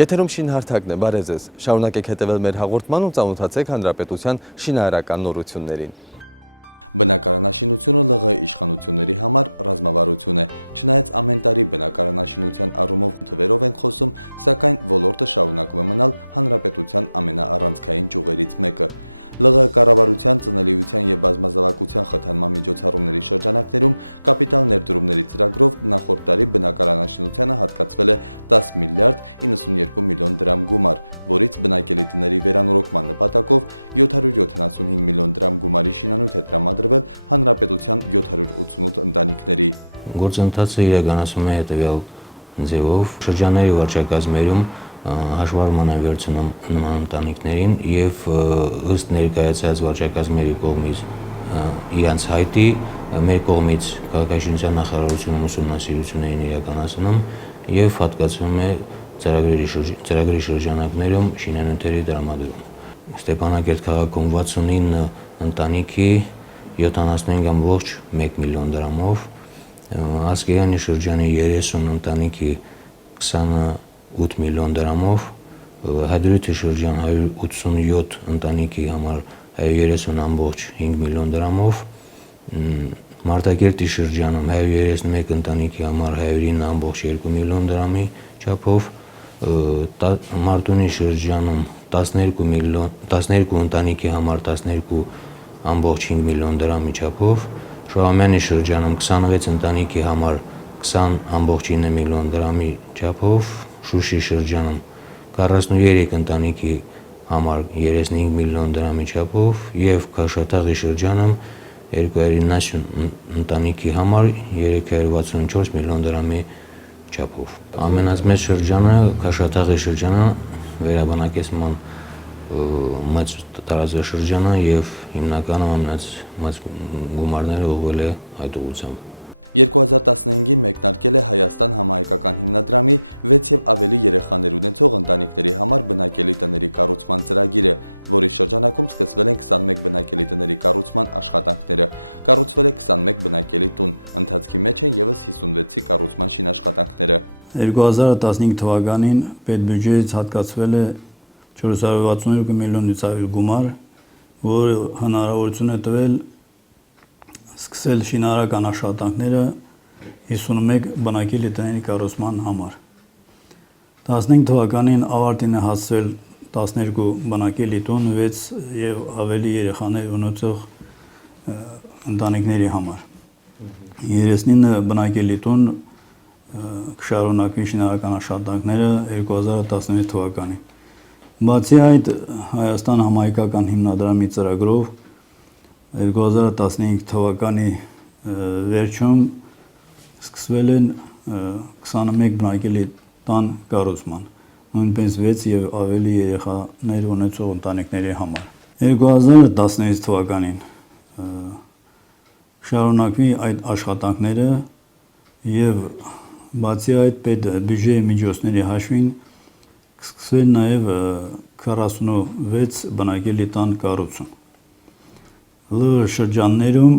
Եթերում շինհարթակն է, բարև ձեզ, շարունակեք հետևել մեր հաղորդման ու ծանոթացեք հանրապետության շինարարական նորություններին։ Բնակարանաշինությունը ԼՂ իշխանությունների համար ռազմավարություն է, չնայած ամեն տարի բնակարանաշինության առումով թվերով ենք խոսում, սակայն ոլորտը շարունակում է մնալ հանրապետության ամենաառանցքային ճյուղերից մեկը։ ԼՂ կառավարության ծնելիության եւ բազմազավակության խթանման միջոցառումների շրջանակներում կապիտալ ներդրումների ծրագրով նախորդ տարի բնակարանաշինությանը հատկացվել է 10 միլիարդ 92 միլիոն դրամ գումար, որից բնակելի տների վերանորոգման նպատակով 775 միլիոն դրամ գումարի շինանյութ է տրամադրվել հանրապետության 788 ընտանիքների։ Գործընթացը իրականացվում է հետևյալ ձևով. շրջանների վարչակազմերում հաշվառման է վերցնում նման ընտանիքներին եւ ըստ ներկայացած վարչակազմերի կողմից իրանց հայտի մեր կողմից քաղաքաշինության նախարարությունում ուսումնասիրություններին իրականացնում եւ հատկացվում է ծրագրի շրջանակներում շինանյութերի տրամադրում։ Ստեփանակերտ քաղաքում 69 ընտանիքի 75.1 միլիոն դրամով, Ասկերանի շրջանի 30 ընտանիքի 28 միլիոն դրամով, Հադրութի շրջան 187 ընտանիքի համար 130.5 միլիոն դրամով, Մարտակերտի շրջանում 131 ընտանիքի համար 109.2 միլիոն դրամի չափով, Մարտունի շրջանում 12 ընտանիքի համար 12.5 միլիոն դրամի չափով, Շահումյանի շրջանում 26 ընտանիքի համար 20.9 միլիոն դրամի չափով, Շուշի շրջանում 43 ընտանիքի համար 35 միլիոն դրամի չափով եւ Քաշաթաղի շրջանում 290 ընտանիքի համար 364 միլիոն դրամի չափով։ Ամենամեծ շրջանը Քաշաթաղի շրջանը վերաբնակեցման մեծ տարածաշրջանը եւ հիմնականում ամենամեծ գումարները ուղղվել է այդ ուղղությամբ։ 2015-ին մեկնարկել է Հայաստան համահայկական հիմնադրամի 6 եւ ավելի երեխաներ ունեցող ընտանիքների համար բնակելի տների կառուցման ծրագիրը, որի շրջանակում սկսվել են 21 բնակելի տների կառուցման աշխատանքները։ Կառուցվել է 21 բնակելի տուն, ընթացքի մեջ են եւս 56-ի կառուցման շինաշխատանքները։ 2015 թվականին պետբյուջեից հատկացվել է 462 միլիոնից ավել գումար, որը հնարավորություն է տվել սկսել շինարարական աշխատանքները 51 բնակելի տների կառուցման համար։ 15 թվականին ավարտին է հասցվել 12 բնակելի տուն, 6 եւ ավելի երեխաներ ունեցող ընտանիքների համար։ 39 բնակելի տուն կշարունակվի շինարարական աշխատանքները 2016 թվականին։ Բացի այդ, Հայաստան համահայկական հիմնադրամի ծրագրով 2015 թվականի վերջում սկսվել են 21 բնակելի տան կառուցման, նույնպես 6 եւ ավելի երեխաներ ունեցող ընտանիքների համար։ 2016 թվականին շարունակվի այդ աշխատանքները եւ բացի այդ պետբյուջեի միջոցների հաշվին սկսվել նաեւ 46 բնակելի տան կառուցում։ ԼՂ շրջաններում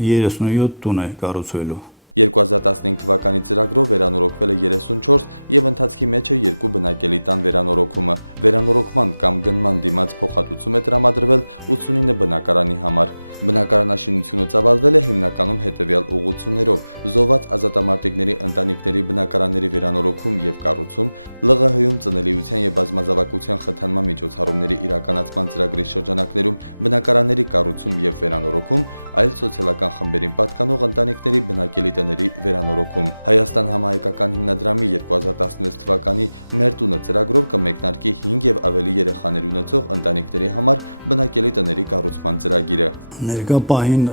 37 տուն է կառուցվելու։ 2015 թվականի ծրագրով վերանորոգվել է 34 եւ ընթացքի մեջ է 2 բնակելի տան վերանորոգումը։ Վերանորոգման կամ գնման դիմաց փոխհատուցում է տրամադրվել 89 բնակարանի համար։ Բնակարանաշինությունը ծավալվել է հիմնականում հետևյալ ուղղություններով՝ զոհված ազատամարտիկների ընտանիքների բնակարանների վերանորոգում եւ կառուցում, ԼՂՀ-ում ծնելիության եւ բազմազավակության խթանման միջոցառումների իրականացման ծրագրի շրջանակներում բնակարանների կառուցում եւ վերանորոգում, այլ սոցիալական խմբերին պատկանող ընտանիքների բնակելի տների վերանորոգում։ Հայաստան համահայկական հիմնադրամի 2016 թվականի Մեր տունը ծրագրով կմեկնարկի 5 եւ ավելի երեխաներ ունեցող ընտանիքների համար բնակելի տների կառուցման ծրագիրը։ Ներկա պահին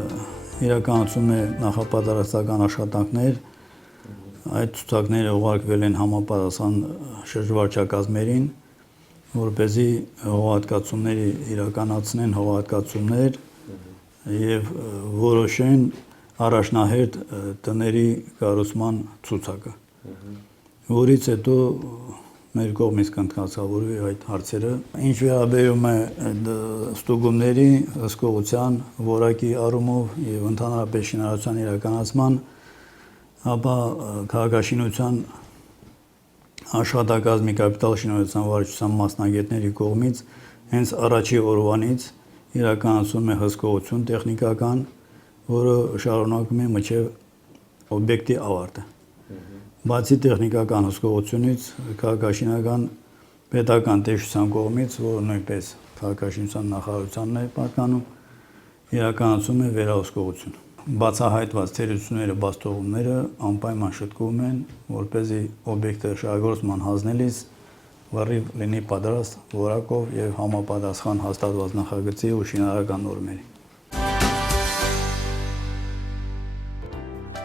իրականացում է նախապատրաստական աշխատանքներ, այդ ցուցակները ուղարկվել են համապատասխան շրջվարչակազմերին, որպեսզի հողահատկացումների իրականացնեն հողահատկացումներ եւ որոշեն առաջնահերթ տների կառուցման ցուցակը, որից հետո մեր կողմից կընդգծավորվի այդ հարցերը։ Ինչ վերաբերում է ստուգումների հսկողության, որակի առումով եւ ընդհանրապես շինարարության իրականացման, ապա քաղաքաշինության աշխատակազմի կապիտալ շինարարության վարչության մասնագետների կողմից հենց առաջի օրվանից իրականացում է հսկողություն տեխնիկական, որը շարունակում է մինչև օբյեկտի ավարտը։ Բացի տեխնիկական հսկողությունից քաղաքաշինական պետական տեսչության կողմից, որը նույնպես քաղաքաշինության նախարարությանն է պատկանում, իրականացում է վերահսկողություն։ Բացահայտված թերությունները, բաստողումները անպայման շտկվում են, որպեսզի օբյեկտը շահագործման հանձնելիս լրիվ լինի պատրաստ որակով եւ համապատասխան հաստատված նախագծի ու շինարարական նորմերի։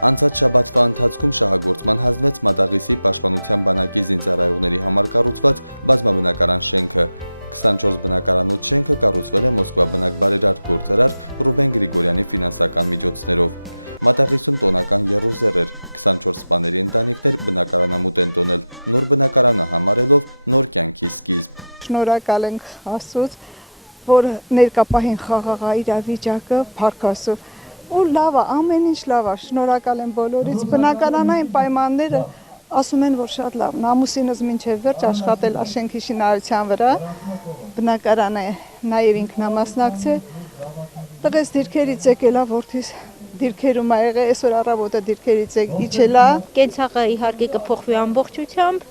Անցած շաբաթվա ընթացքում շահագործման հանձնվեց Մատաղիսի պաշտպանության բանակի զինծառայողների համար կառուցված բազմաբնակարան շենքը։ 24 բնակարանոց շենքը կառուցվել է Մոսկվա բնակ բարերար գործարար Ռուբեն Գրիգորյանի ֆինանսական միջոցներով։ Մատաղիսում տոնական եռուզեռ էր, 24 սպաների ընտանիքներ բնակարանամուտ են տոնել, նոր բնակարանը համարելով նոր կյանքի սկիզբ։ Շնորհակալ ենք Աստծուց, որ ներկապահին խաղաղ իրավիճակը փառքասու ու լավ է, ամեն ինչ լավ է, շնորհակալ եմ բոլորից, բնակարանային պայմանները ասում են, որ շատ լավ, ամուսինս մինչև վերջ աշխատել է շենքի շինարարության վրա, բնակարանը նաև ինքնամասնակցել, տղես դիրքերից եկել է, որդիս դիրքերում ա եղել, այսօր առավոտը դիրքերից իջել է, կենցաղը իհարկե կփոխվի ամբողջությամբ,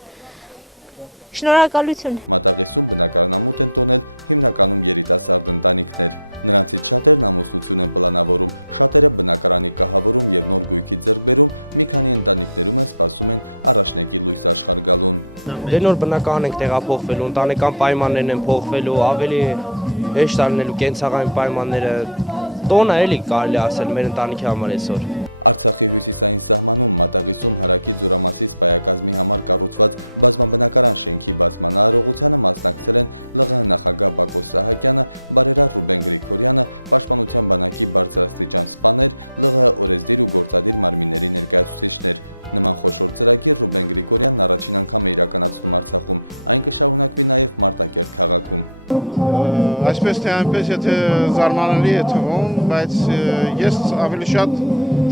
շնորհակալություն։ Մատաղիսում բնակարանամուտ են տոնել հիմնականում երիտասարդ ընտանիքներ։ Նրանցից շատերն ամուսնություն են պլանավորում, շատերը բնակարանի կահավորում եւ նոր գույքի ձեռքբերում, մի քանի ընտանիքներում սպասում են առաջնեկի լույս աշխարհ գալուն։ Դե նոր բնակարան ենք տեղափոխվելու, ընտանեկան պայմաններն են փոխվելու, ավելի հեշտ լինելու կենցաղային պայմանները։ Տոնը էլի կարելի ասել մեր ընտանիքի համար այսօր։ Արցախի հյուսիսային սահմանում Մատաղիսում հարակի Ձորամասի սպայակազմի համար կառուցված բազմաբնակարան շենքի բացման արարողությանը մասնակցել են ԼՂՀ նախագահ Բակո Սահակյանը, բարերար Ռուբեն Գրիգորյանը, պաշտպանության բանակի բարձրաստիճան սպաներ, ԼՂՀ օրեսդիր ու գործադիր մարմինների ներկայացուցիչներ։ Նման խոշոր ծրագիր Ռուբեն Գրիգորյանն առաջին անգամ է իրականացնում Արցախում, այն կշարունակվի նաև Մարտակերտ քաղաքում։ Այսպես թե այնպես, եթե զարմանալի է թվում, բայց ես ավելի շատ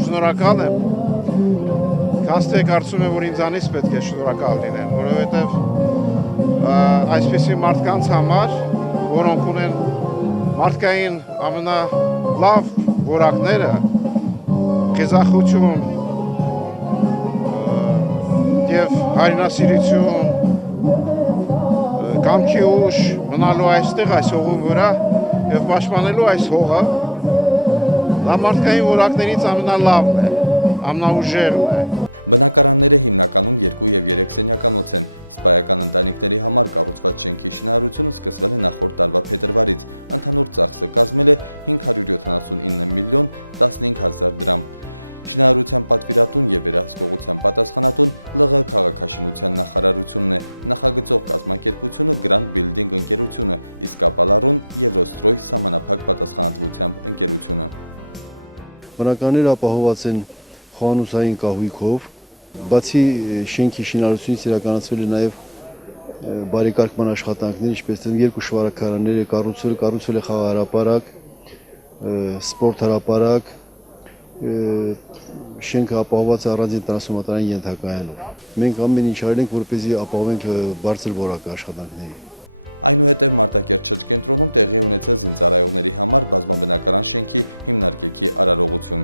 շնորհակալ եմ, քան թե կարծում եմ, որ ինձանից պետք է շնորհակալ լինեն, որովհետև այսպիսի մարդկանց համար, որոնք ունեն մարդկային ամենալավ որակները, խիզախություն եւ հայրենասիրություն, կամքի ուժ մնալու այստեղ այս հողի վրա եւ պաշտպանելու այս հողը, դա մարդկային որակներից ամենալավն է, ամենաուժեղն է։ Բնակարանները հիմնականում 2 եւ 3 սենյականոց են։ Սպայական ընտանիքների համար կառուցված շենքի շինարարությունը սկսվել է նախորդ տարվա փետրվարից։ Ընդհանուր ծախսը կազմել է 579 միլիոն 15 հազար դրամ։ Շինարարության պատվիրատուն եւ վերահսկողության պատասխանատուն ԼՂՀ քաղաքաշինության նախարարությունն է, նախագծող կազմակերպությունը Grand Building ընկերությունը, իսկ ապալառուն Եվրոստրոյ սահմանափակ պատասխանատվությամբ ընկերությունը։ Բնակարանները ապահովված են խոհանոցային կահույքով, բացի շենքի շինարարությունից իրականացվել է նաև բարեկարգման աշխատանքներ, ինչպես թե երկու շվարակարաններ է կառուցվել է խաղահրապարակ, սպորտ հրապարակ, շենքը ապահովված է առանձին տրանսֆորմատորային ենթակայանով։ Մենք ամեն ինչ արել ենք, որպեսզի ապահովենք բարձր որակի աշխատանքների։ Այնուհետև Մարտակերտ շրջկենտրոնում տեղի ունեցել զինծառայողների համար բազմաբնակարան շենքի հիմնարկեքի արարողություն։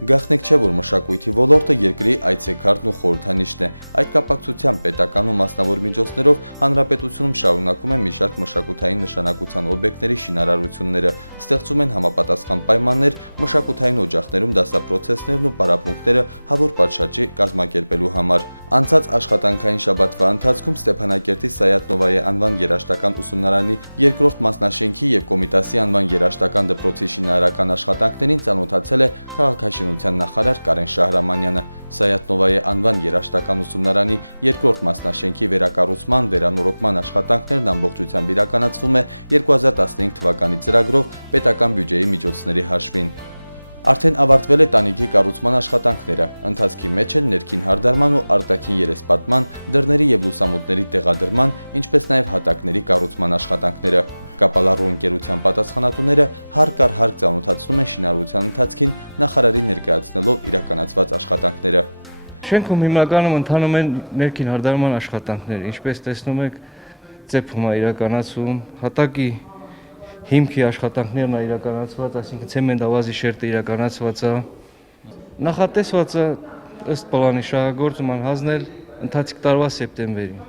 Գաղտնիք չէ, որ մշակույթի ոլորտը երկրի այցեքարտն ու խորհրդանիշն է։ Այդ կապակցությամբ պետական ու մասնավոր միջոցներով հանրապետությունում շարունակում են մի շարք մշակութային նշանակության օբյեկտների շինարարությունները, ստեղծում են համապատասխան պայմաններ մշակութային օջախներում դասապրոցեսներն ու պարապմունքները հավուր պատշաճի կազմակերպելու համար։ Անցած աշխատանքային շաբաթվա ընթացքում Ստեփանակերտի Սայաթ Նովայի անվան երաժշտական ուսումնարանի երկրորդ մասնաշենքի եւ Կոմիտասի անվան երաժշտական դպրոցի շինարարական աշխատանքներին ծանոթացել է քաղաքաշինության նախարար Կարեն Շահրամանյանը։ Սայաթ Նովայի անվան երաժշտական ուսումնարանի երկրորդ մասնաշենքի վերակառուցման վերանորոգման աշխատանքներն ամբողջությամբ իրականացվում է 2015 թվականի ծրագրով պետական բյուջեի միջոցների հաշվին։ Արդեն ավարտվել է տանիքի կառուցման աշխատանքները, ընթացքի մեջ են ներքին հարդարման ու արտաքին երեսպատման, դռների եւ լուսամուտների տեղադրման, ինչպես նաեւ հատակների կառուցման աշխատանքները։ Կապալառու ընկերության պատասխանատուները հարկ առ հարկ ծանոթացնում են շինարարության ընթացքին նախարարի ներկայացնելով իրականացված աշխատանքները։ Շենքում հիմնականում ընթանում են ներքին հարդարման աշխատանքներ, ինչպես տեսնում եք, ծեփում է իրականացում, հատակի հիմքի աշխատանքներն է իրականացված, այսինքն ցեմենտավազի շերտը իրականացված է, նախատեսված է ըստ պլանի շահագործում հանձնել ընթացիկ տարվա սեպտեմբերին։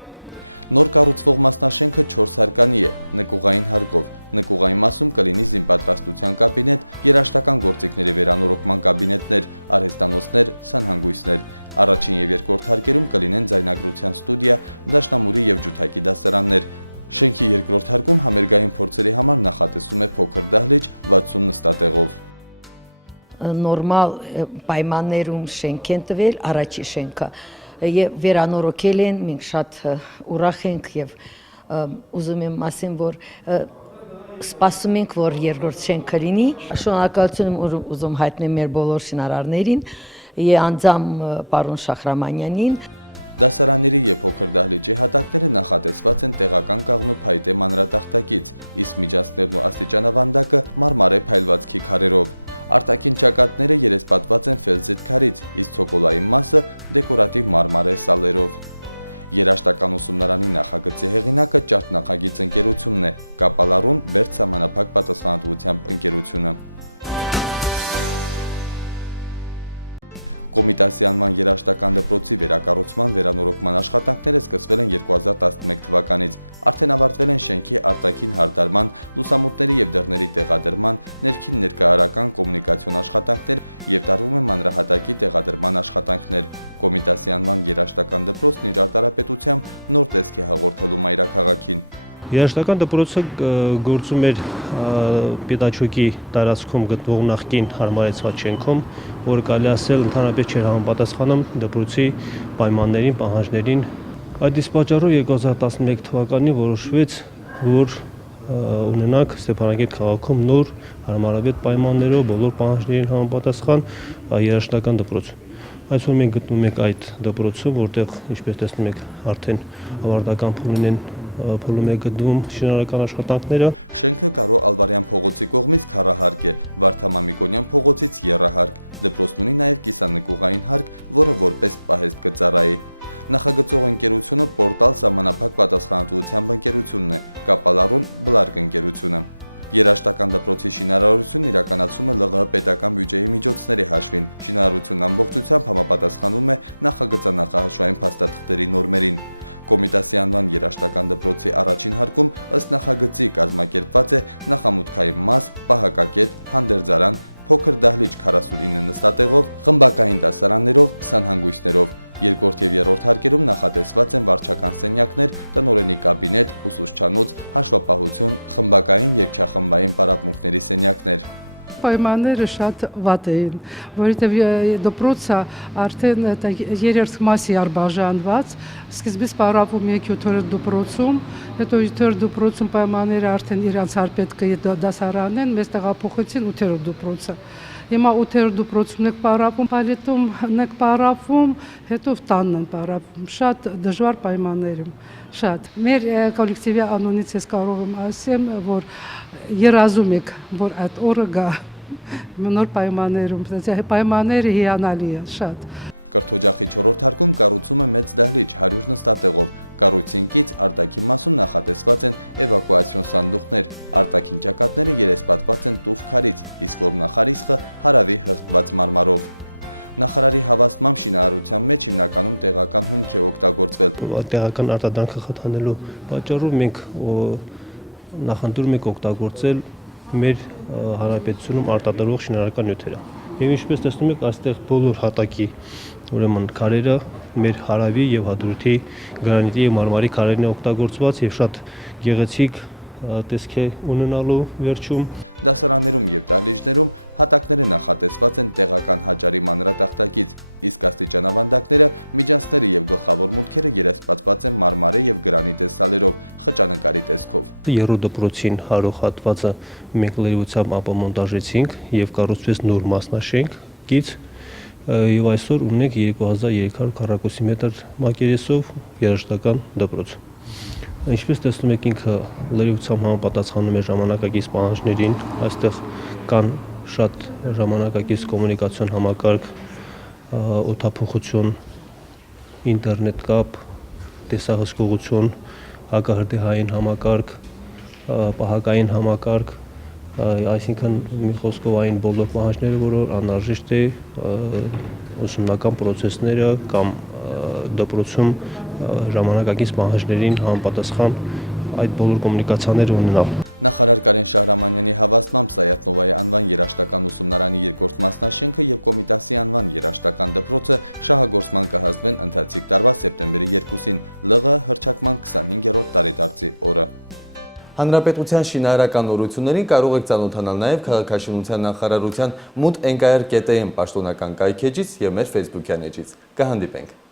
Նոր կառուցվող մասնաշենքը 4 հարկանի է, նկուղային հարկով։ Նկուղային մասում կլինի զինպատրաստության կաբինետ, երաժշտական գործիքների վերանորոգման կաբինետներ, արհեստանոցներ, սանհանգույցներ։ Առաջին եւ երկրորդ հարկերում կլինեն ձայնագրության ստուդիա, դաշնամուրի եւ ջութակի դասարաններ։ Շենքի երկրորդ հարկում համերգային փորձերի համար նախատեսվում է փոքր դահլիճ 60 նստատեղով։ Նորմալ պայմաններում շենք են տվել առաջի շենքը եւ վերանորոգել են, մենք շատ ուրախ ենք եւ ուզում եմ ասեմ, որ սպասում ենք, որ երկրորդ շենքը լինի։ Շնորհակալություն եմ ուզում հայտնել մեր բոլոր շինարարներին եւ անձամբ պարոն Շախրամանյանին։ Դասարանների եւ փոքր դահլիճի հատակները նախատեսված են տեղական կաղնու փայտե մանրատախտակից, իսկ միջանցքներն ու աստիճանավանդակը մարմարե փայլվածքի քարերով։ Արտաքին ճակատները երեսպատված են ֆելզիտ քարից, իսկ ցոկոլային մասը դեկորատիվ մարմարե սալերով։ Երաժշտական ուսումնարանի նախագծի հեղինակը Ճարտ նախագիծ ընկերությունն է, Կապալառուն Բերդ սահմանափակ պատասխանատվությամբ ընկերությունը։ Կոմիտասի անվան երաժշտական դպրոցի վերակառուցման վերանորոգման աշխատանքները սկսվել են 2011 թվականից։ Արդեն ավարտվել են շենքի արտաքին հարդարման, լուսամուտների եւ դռների տեղադրման, ներքին ներկայարարական կոմունիկացիոն աշխատանքներ եւ տարվում են մանրահատակի տեղադրման աշխատանքներ։ Կոմիտասի անվան երաժշտական դպրոցն իր արտարապետությամբ նոր տեսք է հաղորդելու մայրաքաղաքին։ Երաժշտական դպրոցը գործում էր Պետաչոկի տարածքում գտնվող նախկին հարմարեցված շենքում, որը կարելի ասել ընդհանրապես չէր համապատասխանում դպրոցի պայմաններին, պահանջներին։ Այդ իսկ պատճառով 2011 թվականին որոշվեց, որ ունենանք Ստեփանագերտ քաղաքում նոր հարմարավետ պայմաններով բոլոր պահանջներին համապատասխան երաժշտական դպրոց։ Այսօր մենք գտնվում ենք այդ դպրոցում, որտեղ, ինչպես տեսնում եք, արդեն ավարտական փուլում է գտնվում շինարարական աշխատանքները։ Շենքը Կարո Ալվարյան փողոցի կողմից քառահարկ է, Վարդան Մամիկոնյան փողոցից եռահարկ։ Դպրոցն ունի նաև կիսանկուղային հարկ, որը որպես պահեստ կծառայի։ Նախագծող ընկերությունը Պորտալ սահմանափակ պատասխանատվությամբ ընկերությունն է, Կապալառուն Բլարգ ընկերությունը։ Երաժշտական դպրոցի շինարարությունն իրականացում է ԼՂՀ պետական բյուջեի միջոցների հաշվին։ Շինարարությունն ամբողջությամբ համապատասխանում է նախագծանախահաշվային փաստաթղթերի նորմերին։ Կոմիտասի անվան երաժշտական դպրոցի առաջին հարկում ըստ նախագծի կազմակերպված է նախամուտքային մաս, պահակակետ, հանդերձարան, փոքր դահլիճ 49 նստատեղով, խմբակային դասարաններով, սանհանգույցներով։ Երկրորդ եւ երրորդ հարկերում նախատեսված են վարչական սենյակներ, տնօրենի կաբինետ, ուսուցչանոց, հաշվապահություն, խմբակային եւ չախմբային պարապմունքների սենյակներ։ Պայմանները շատ վատ էին, որովհետև դպրոցը արդեն երրորդ մասի արբաժանված, սկզբից պարապում եք 7-րդ դպրոցում, հետո 7-րդ դպրոցում պայմանները արդեն իրանց հարպետքը դասարանեն, մեզ տեղափոխեցին 8-րդ դպրոցը։ Հիմա 8-րդ դպրոցում եք պարապում, պալետում եք պարապում, հետո տանն են պարապում, շատ դժվար պայմաններում, շատ։ Մեր կոլեկտիվի անունից ես կարող եմ ասեմ, որ երազում եք, որ այդ օրը գա նոր պայմաններում, պայմանները հիանալի են, շատ։ Կրթօջախի 4-րդ հարկում կառուցում է մեծ դահլիճ 100 նստատեղով, կառույցին կից արտաքին մասում նախատեսված են էվակուացիոն սանդուղքներ, արտաքին ճակատները երեսպատված են տուֆ քարից, իսկ որմնախարիսխը հարավի հղկված մարմարով։ Նախարարի հավաստմամբ շինարարության մեջ հիմնականում տեղական հումք է օգտագործվել։ Տեղական արտադրանքը խթանելու պատճառով մենք նախընտրում ենք օգտագործել մեր հանրապետությունում արտադրող շինարարական նյութերը։ Եվ ինչպես տեսնում եք, այստեղ բոլոր հատակի ուրեմն քարերը մեր հարավի եւ հադրութի գրանիտի եւ մարմարի քարերն է օգտագործված եւ շատ գեղեցիկ տեսք է ունենալու վերջում։ Դասարաններում եւ դահլիճներում հատակները նախատեսված են տեղական հաճարի մանրատախտակից, իսկ աստիճանավանդակները, միջանցքները եւ գլխավոր մուտքերը երեսպատված են մարմարե եւ գրանիտե սալերով, խճանկարի տեսքով։ Երրորդ դպրոցին հարող հատվածը մենք լրիվությամբ ապամոնտաժեցինք եւ կառուցվեց նոր մասնաշենք գից եւ այսօր ունենք 2300 քառակուսի մետր մակերեսով երաժշտական դպրոց։ Ինչպես տեսնում եք, ինքը լրիվությամբ համապատասխանում է ժամանակակից պահանջներին, այստեղ կան շատ ժամանակակից կոմունիկացիոն համակարգ, օդափոխություն, ինտերնետ կապ, տեսահսկողություն, հակահրդեհային համակարգ, պահակային համակարգ, այսինքն մի խոսքով այն բոլոր պահանջները, որ անհրաժեշտ է ուսումնական պրոցեսները կամ դպրոցում ժամանակակից պահանջներին համապատասխան այդ բոլոր կոմունիկացիաները ունենալ։ Նախարար Կարեն Շահրամանյանի հավաստմամբ Սայաթնովայի անվան երաժշտական ուսումնարանի երկրորդ մասնաշենքը եւ Կոմիտասի անվան երաժշտական դպրոցը շահագործման կհասվեն ընթացիկ տարվա սեպտեմբերի 2-ին ԼՂ հռչակման 25-րդ տարեդարձի օրը։ Հանրապետության շինարարական նորություններին կարող եք ծանոթանալ նաև Քաղաքաշինության նախարարության mut.nkr.am պաշտոնական կայքէջից եւ մեր Facebook-յան էջից։ Կհանդիպենք։